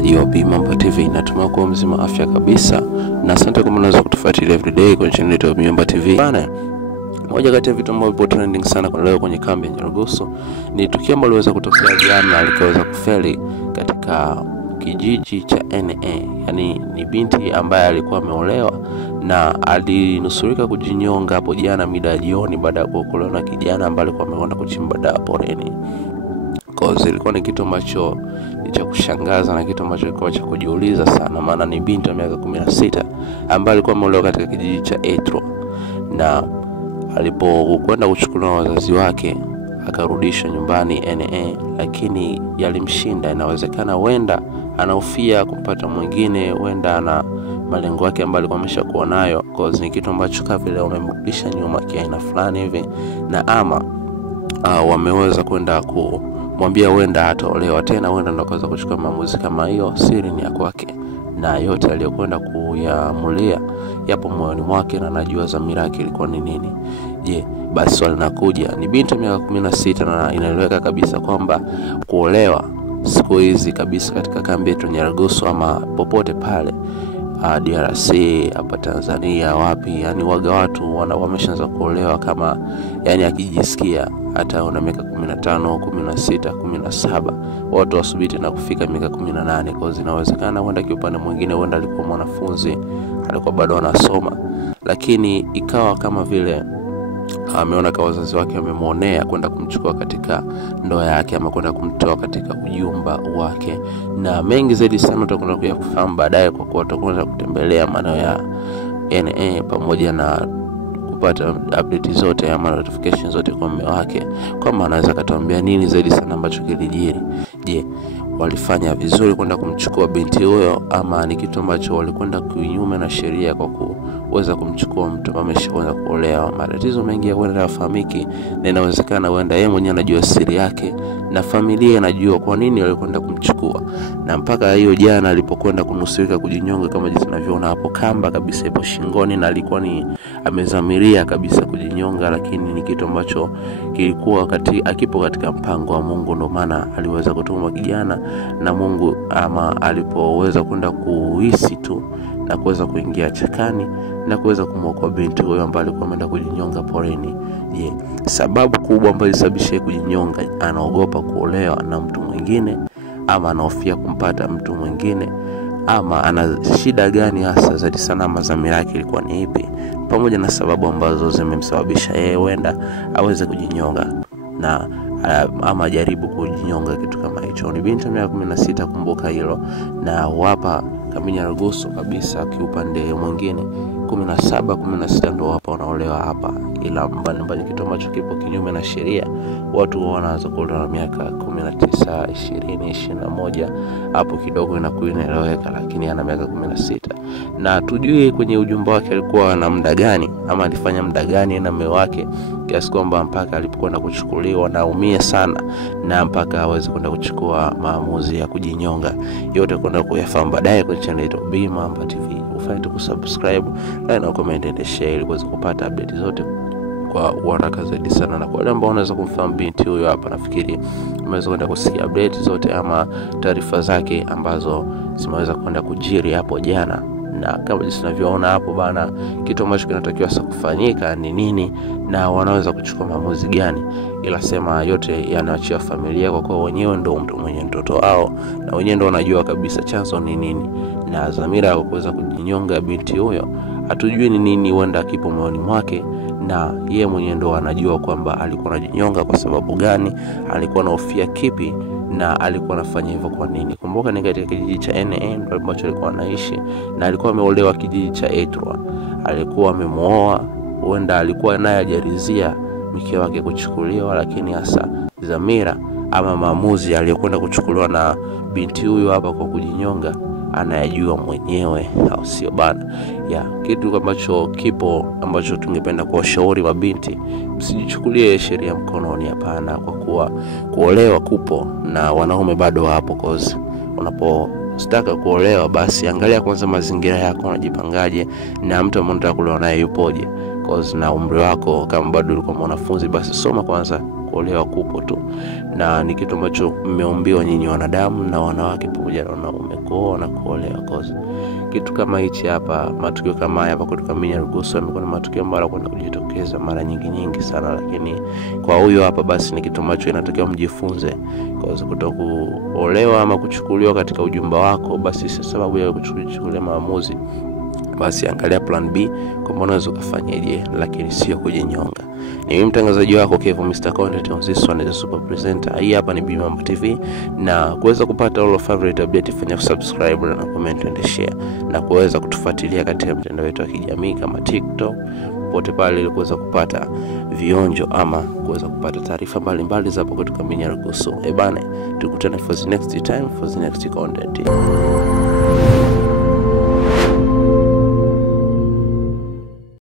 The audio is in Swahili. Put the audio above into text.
mtazamaji wa Bimamba TV, natumai kuwa mzima afya kabisa, na asante kwa mnazo kutufuatilia everyday kwenye channel yetu ya Bimamba TV. Bana, moja kati ya vitu ambavyo vipo trending sana kwa leo kwenye kambi ya Nyarugusu ni tukio ambalo liweza kutokea jana, likaweza kufeli katika kijiji cha NA. Yani ni binti ambaye alikuwa ameolewa na alinusurika kujinyonga hapo jana mida jioni baada ya kuokolewa na kijana ambaye alikuwa amekwenda kuchimba dawa porini. Cause ilikuwa ni kitu ambacho ni cha kushangaza na kitu ambacho kilikuwa cha kujiuliza sana, maana ni binti wa miaka 16 ambaye alikuwa ameolewa katika kijiji cha Etro, na alipokwenda kuchukuliwa wazazi wake akarudishwa nyumbani NA, lakini yalimshinda. Inawezekana wenda anahofia kupata mwingine, wenda ana malengo yake ambayo alikuwa ameshakuwa nayo, cause ni kitu ambacho kama vile wamemrudisha nyuma kiaina fulani hivi, na ama wameweza kwenda kumwambia wenda ataolewa tena, wenda ndo akaweza kuchukua maamuzi kama hiyo. Siri ni ya kwake, na yote aliyokwenda kuyamulia yapo moyoni mwake na anajua dhamira yake ilikuwa ni nini. Je, basi swali linakuja, ni binti miaka 16 na inaeleweka kabisa kwamba kuolewa siku hizi kabisa katika kambi yetu Nyarugusu ama popote pale DRC hapa Tanzania wapi, yani waga watu wameshaanza kuolewa kama yani akijisikia. Hata una miaka 15, 16, 17 watu wasubiri na kufika miaka 18, kwa zinawezekana wenda kiupande mwingine wenda alikuwa mwanafunzi, alikuwa bado anasoma, lakini ikawa kama vile ameona kwa wazazi wake wamemuonea kwenda kumchukua katika ndoa yake ama kwenda kumtoa katika ujumba wake. Na mengi zaidi sana tutakwenda kuyafahamu baadaye, kwa kuwa tutakwenda kutembelea maeneo ya NA pamoja na kupata update zote ama notifications zote kwa mume wake, kama anaweza katuambia nini zaidi sana ambacho kilijiri. Je, walifanya vizuri kwenda kumchukua binti huyo, ama ni kitu ambacho walikwenda kinyume na sheria kwa kuweza kumchukua mtu ambaye ameshaanza kuolewa? Matatizo mengi ya kwenda yafahamiki, na inawezekana wenda yeye mwenyewe anajua siri yake na familia inajua kwa nini walikwenda kumchukua. Na mpaka hiyo jana alipokwenda kunusurika kujinyonga, kama jinsi tunavyoona hapo, kamba kabisa ipo shingoni na alikuwa ni amezamiria kabisa kujinyonga, lakini ni kitu ambacho kilikuwa akipo katika mpango wa Mungu, ndio maana aliweza kutuma kijana na Mungu ama alipoweza kwenda kuhisi tu na kuweza kuingia chakani na kuweza kumwokoa binti huyo ambaye alikuwa ameenda kujinyonga porini. Je, sababu kubwa ambayo ilisababisha kujinyonga, anaogopa kuolewa na mtu mwingine, ama anahofia kumpata mtu mwingine, ama ana shida gani hasa zaidi sana, ama dhamira yake ilikuwa ni ipi, pamoja na sababu ambazo zimemsababisha yeye wenda aweze kujinyonga na ama jaribu kujinyonga kitu kama hicho. Ni binti wa miaka 16, kumbuka hilo, na hapa kambi ya Nyarugusu kabisa kiupande mwingine 17, 16 ndio hapa wanaolewa hapa, ila mbali kitu ambacho kipo kinyume na sheria. Watu wanaanza kuolewa miaka 19, 20, 21, hapo kidogo inakuwa inaeleweka, lakini ana miaka 16. Na tujue kwenye ujumbe wake alikuwa na muda gani ama alifanya muda gani na mume wake, kiasi kwamba mpaka alipokwenda kuchukuliwa na umie sana na mpaka aweze kwenda kuchukua maamuzi ya kujinyonga. Yote kwenda kuyafahamu baadaye kwenye channel yetu Bimamba TV. Ufanye tu kusubscribe, like na comment and share ili uweze kupata update zote kwa haraka zaidi sana. Na kwa wale ambao wanaweza kumfahamu binti huyo hapa, nafikiri umeweza kwenda kusikia update zote ama taarifa zake ambazo zimeweza kwenda kujiri hapo jana. Na kama jinsi tunavyoona hapo bana, kitu ambacho kinatakiwa sasa kufanyika ni nini na wanaweza kuchukua maamuzi gani, ila sema yote yanaachia familia, kwa kuwa wenyewe ndio mtu mwenye mtoto wao na wenyewe ndio wanajua kabisa chanzo ni nini na dhamira ya kuweza kujinyonga binti huyo. Hatujui ni nini wenda kipo moyoni mwake, na yeye mwenyewe ndio anajua kwamba alikuwa anajinyonga kwa sababu gani, alikuwa anahofia kipi, na alikuwa anafanya hivyo kwa nini. Kumbuka ni katika kijiji cha NA ndio ambacho alikuwa anaishi, na alikuwa ameolewa kijiji cha Etro. Alikuwa amemuoa, wenda alikuwa naye ajarizia mke wake kuchukuliwa, lakini hasa dhamira ama maamuzi aliyokwenda kuchukuliwa na binti huyu hapa kwa kujinyonga anayajua mwenyewe, au sio bana? Kitu ambacho kipo ambacho tungependa kuwashauri mabinti, msijichukulie sheria mkononi, hapana, kwa kuwa kuolewa kupo na wanaume bado hapo. Cause unapotaka kuolewa, basi angalia kwanza mazingira yako, unajipangaje na mtu ambaye unataka kuolewa naye yupoje. Cause na umri wako, kama bado ulikuwa mwanafunzi, basi soma kwanza kuolewa kupo tu, na ni kitu ambacho mmeombiwa nyinyi wanadamu na wanawake pamoja na wanaume, kuoa na kuolewa. Cause kitu kama hichi hapa, matukio kama haya hapa kutoka Nyarugusu yamekuwa na matukio ambayo kwenda kujitokeza mara nyingi sana, lakini kwa huyo hapa basi ni kitu ambacho inatakiwa mjifunze. Cause kutokuolewa ama kuchukuliwa katika ujumba wako basi si sababu ya kuchukulia maamuzi. Basi angalia plan B kwa maana unaweza kufanyaje, lakini sio kujinyonga. Ni mimi mtangazaji wako Kevo Mr. Content on this one, the super presenter. Hii hapa ni Bimamba TV, na kuweza kupata all favorite update fanya subscribe na comment and share, na kuweza kutufuatilia katika mtandao wetu wa kijamii kama TikTok pote pale, ili kuweza kupata vionjo ama kuweza kupata taarifa mbalimbali za hapo kutoka Nyarugusu. Bana, tukutane for the next time for the next content.